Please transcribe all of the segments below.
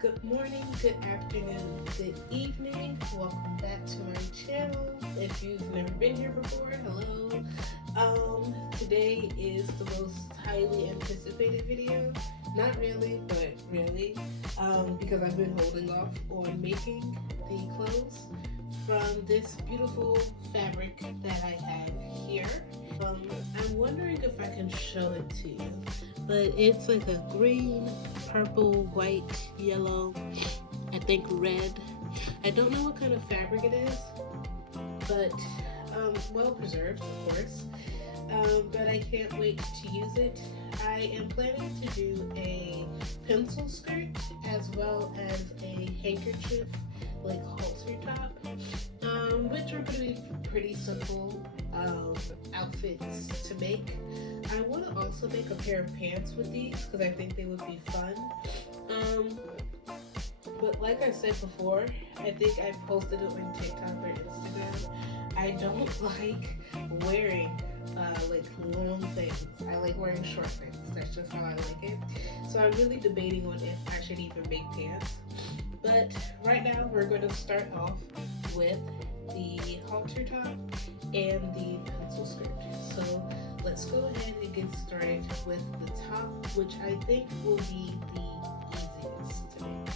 Good morning, good afternoon, good evening. Welcome back to my channel. If you've never been here before, hello. Today is the most highly anticipated video. Not really, but really, because I've been holding off on making the clothes from this beautiful fabric that I have here. I'm wondering if I can show it to you, but it's like a green, purple, white, yellow, I think red. I don't know what kind of fabric it is, but well preserved, of course. But I can't wait to use it. I am planning to do a pencil skirt as well as a handkerchief, like halter top, which are going to be pretty simple outfits to make. I want to also make a pair of pants with these because I think they would be fun. But like I said before, I think I posted it on TikTok or Instagram. I don't like wearing like long things. I like wearing short things. That's just how I like it. So I'm really debating on if I should even make pants. But right now we're going to start off with the halter top and the pencil skirt. So let's go ahead and get started with the top, which I think will be the easiest to make.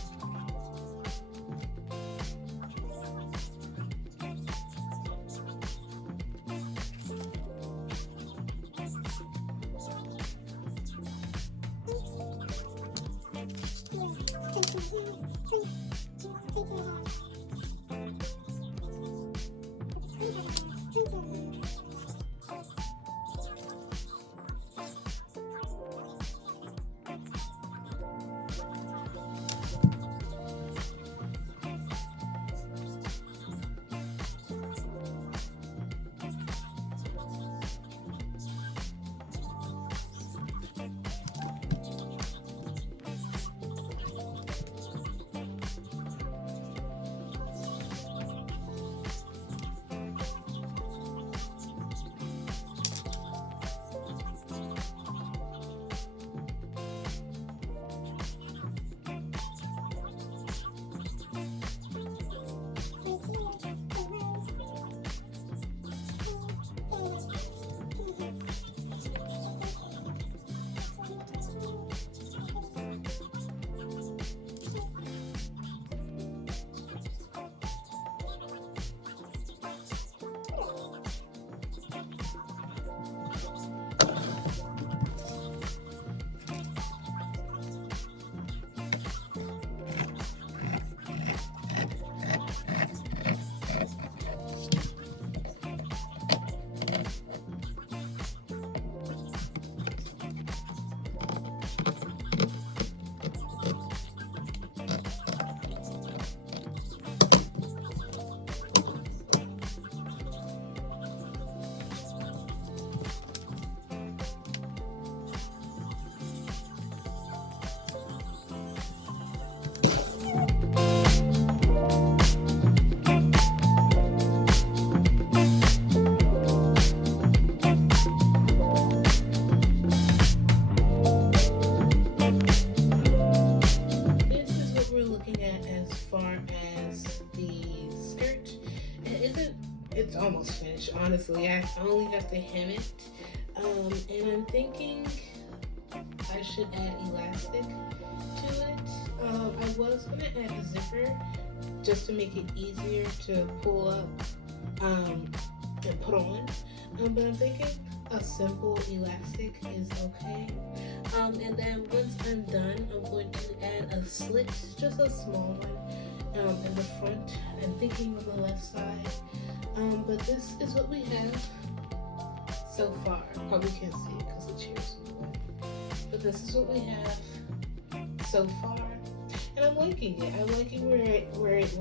It's almost finished, honestly. I only have to hem it. And I'm thinking I should add elastic to it. I was gonna add a zipper just to make it easier to pull up and put on. But I'm thinking a simple elastic is okay. And then once I'm done, I'm going to add a slit, just a small one, in the front. I'm thinking on the left side. But this is what we have so far. Probably can't see it because the chair's in the way. But this is what we have so far. And I'm liking it. I'm liking where it lays.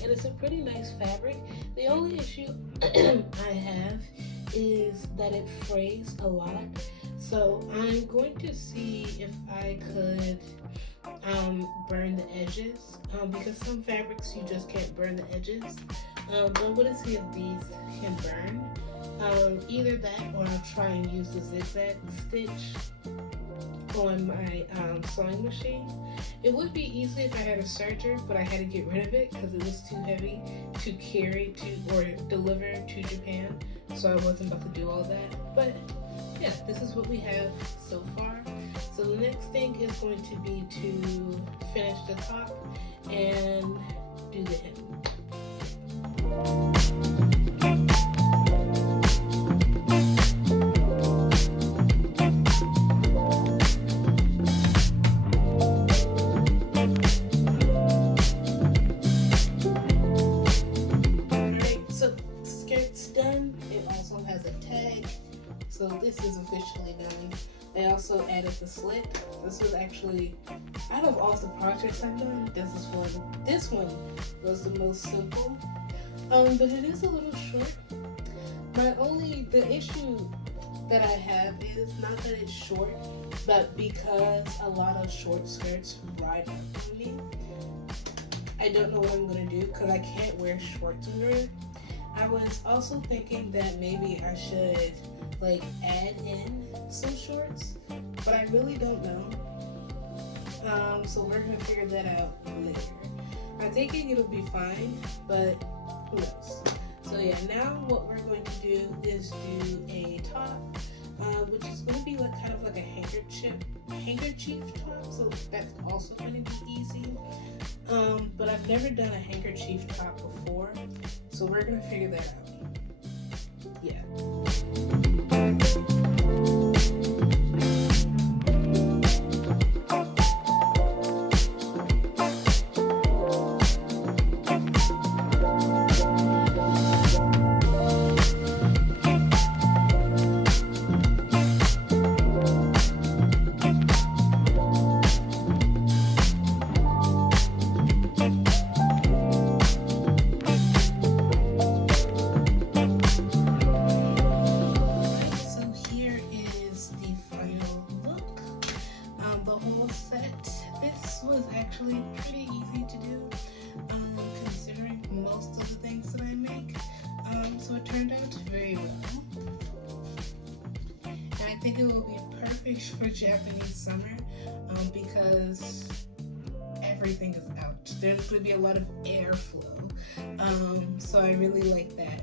And it's a pretty nice fabric. The only issue I have is that it frays a lot. So I'm going to see if I could burn the edges, because some fabrics you just can't burn the edges. I'm going to see if these can burn. Either that or I'll try and use the zigzag stitch on my sewing machine. It would be easy if I had a serger, but I had to get rid of it because it was too heavy to carry to or deliver to Japan, so I wasn't about to do all that. But yeah, this is what we have so far. So the next thing is going to be to finish the top and do the hem. So this is officially done. They also added the slit. This was actually, out of all the projects I've done, this one was the most simple. But it is a little short. The issue that I have is not that it's short, but because a lot of short skirts ride up on me. I don't know what I'm gonna do because I can't wear shorts under it. I was also thinking that maybe I should add in some shorts, but I really don't know. So we're gonna figure that out later. I'm thinking it'll be fine, but who knows? So yeah, now what we're going to do is do a top, which is going to be kind of like a handkerchief top. So that's also going to be easy. But I've never done a handkerchief top before, so we're gonna figure that out. Yeah. This was actually pretty easy to do, considering most of the things that I make. So it turned out very well. And I think it will be perfect for Japanese summer, because everything is out. There's going to be a lot of airflow. So I really like that.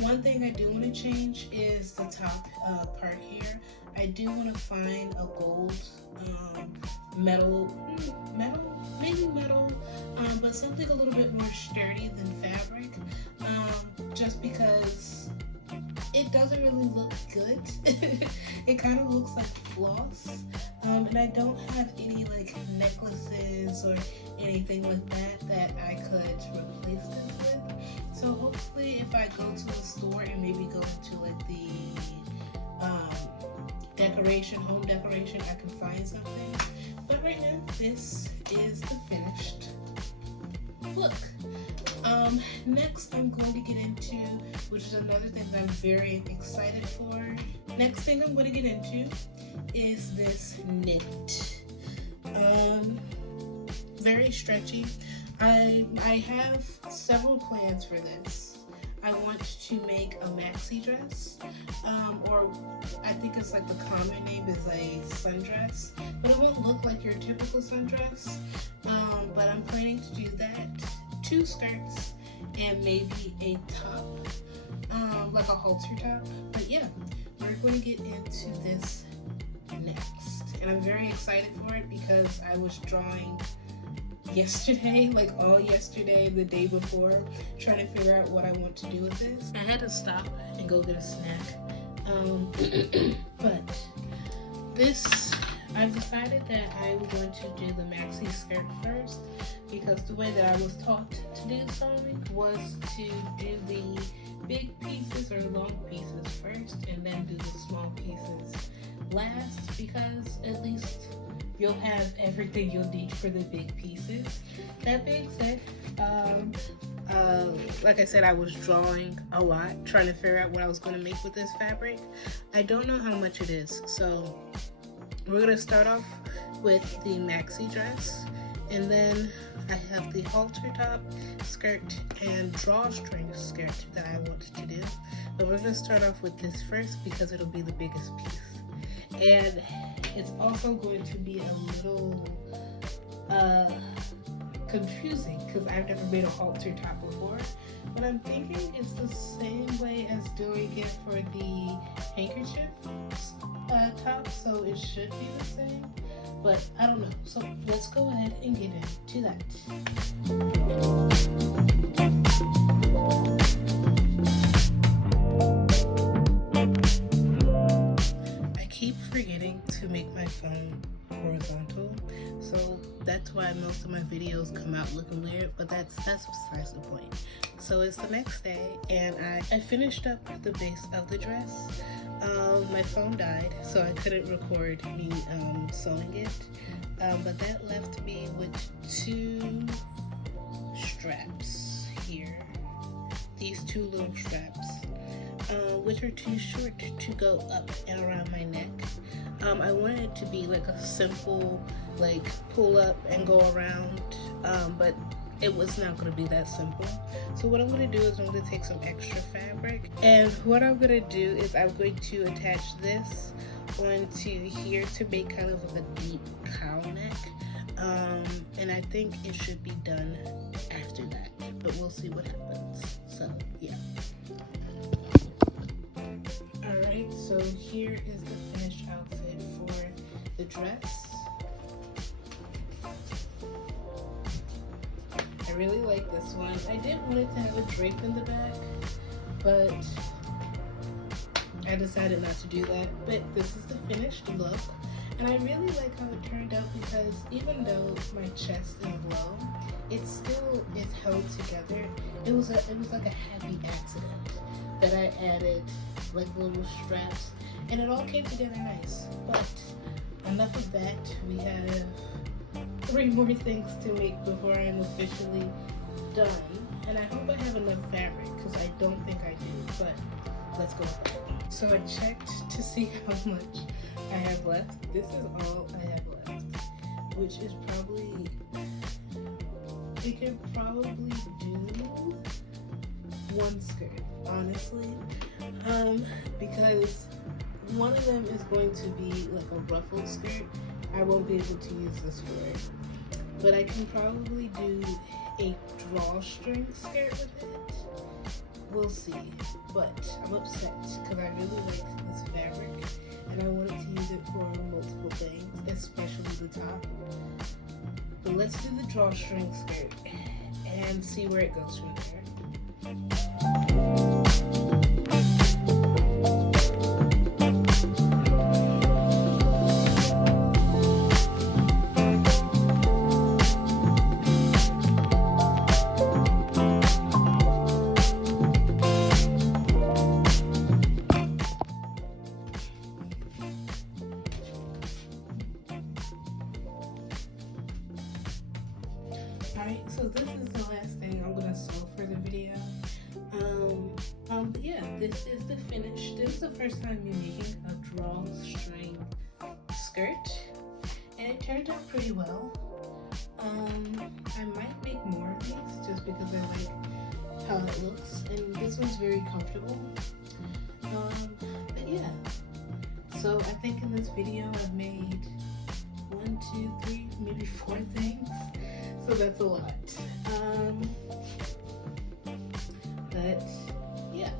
One thing I do want to change is the top part here. I do want to find a gold metal, but something a little bit more sturdy than fabric, just because it doesn't really look good. It kind of looks like floss, and I don't have any necklaces or anything like that I could replace this with. So hopefully if I go to a store and maybe go to the home decoration, I can find something. But right now, this is the finished look. Next I'm going to get into, which is another thing that I'm very excited for. Next thing I'm going to get into is this knit. Very stretchy. I have several plans for this. I want to make a maxi dress, or I think it's the common name is a sundress, but it won't look like your typical sundress. But I'm planning to do that, 2 skirts, and maybe a top, like a halter top. But yeah, we're going to get into this next, and I'm very excited for it because I was drawing yesterday, all yesterday, the day before, trying to figure out what I want to do with this. I had to stop and go get a snack. But this, I've decided that I'm going to do the maxi skirt first, because the way that I was taught to do sewing was to do the big pieces or long pieces first and then do the small pieces last, because at least you'll have everything you'll need for the big pieces. That being said, like I said, I was drawing a lot, trying to figure out what I was going to make with this fabric. I don't know how much it is, so we're going to start off with the maxi dress, and then I have the halter top, skirt, and drawstring skirt that I want to do. But we're going to start off with this first because it'll be the biggest piece. And it's also going to be a little confusing because I've never made a halter top before. But I'm thinking it's the same way as doing it for the handkerchief top, so it should be the same. But I don't know. So let's go ahead and get into that. I keep forgetting to make my phone horizontal, so that's why most of my videos come out looking weird, but that's besides the point. So it's the next day, and I finished up the base of the dress. My phone died, so I couldn't record me sewing it, but that left me with 2 straps here, these 2 little straps, which are too short to go up and around my neck. I wanted it to be like a simple, like, pull up and go around, but it was not going to be that simple. So what I'm going to do is I'm going to take some extra fabric, and what I'm going to do is I'm going to attach this onto here to make kind of like a deep cow neck, and I think it should be done after that, but we'll see what happens. So yeah. Alright, so here is the finished outfit for the dress. I really like this one. I didn't want it to have a drape in the back, but I decided not to do that. But this is the finished look, and I really like how it turned out because even though my chest is low, it still is held together. It was like a happy accident that I added like little straps, and it all came together nice. But enough of that. We have 3 more things to make before I'm officially done, and I hope I have enough fabric because I don't think I do, but let's go with it. So I checked to see how much I have left. This is all I have left, which is probably, we could probably do 1 skirt, honestly, because one of them is going to be like a ruffled skirt. I won't be able to use this for it, but I can probably do a drawstring skirt with it. We'll see, but I'm upset because I really like this fabric and I wanted to use it for multiple things, especially the top. But let's do the drawstring skirt and see where it goes from there. Alright, so this is the last thing I'm gonna sew for the video. But yeah, this is the finish. This is the first time me making a drawstring skirt, and it turned out pretty well. I might make more of these just because I like how it looks, and this one's very comfortable. But yeah, so I think in this video I've made 1, 2, 3, maybe 4 things. So that's a lot. But yeah,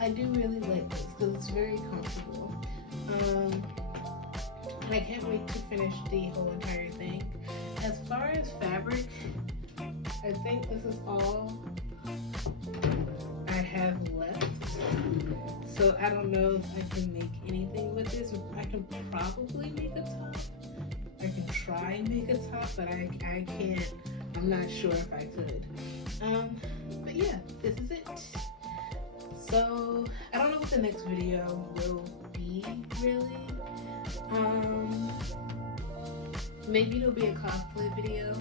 I do really like this because it's very comfortable. And I can't wait to finish the whole entire thing. As far as fabric, I think this is all I have left. So I don't know if I can make anything with this. I can probably make a top. I can try and make a top, but I can't. I'm not sure if I could. But yeah, this is it. So I don't know what the next video will be really. Maybe it'll be a cosplay video.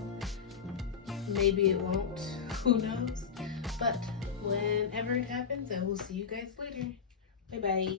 Maybe it won't. Who knows? But whenever it happens, I will see you guys later. Bye bye.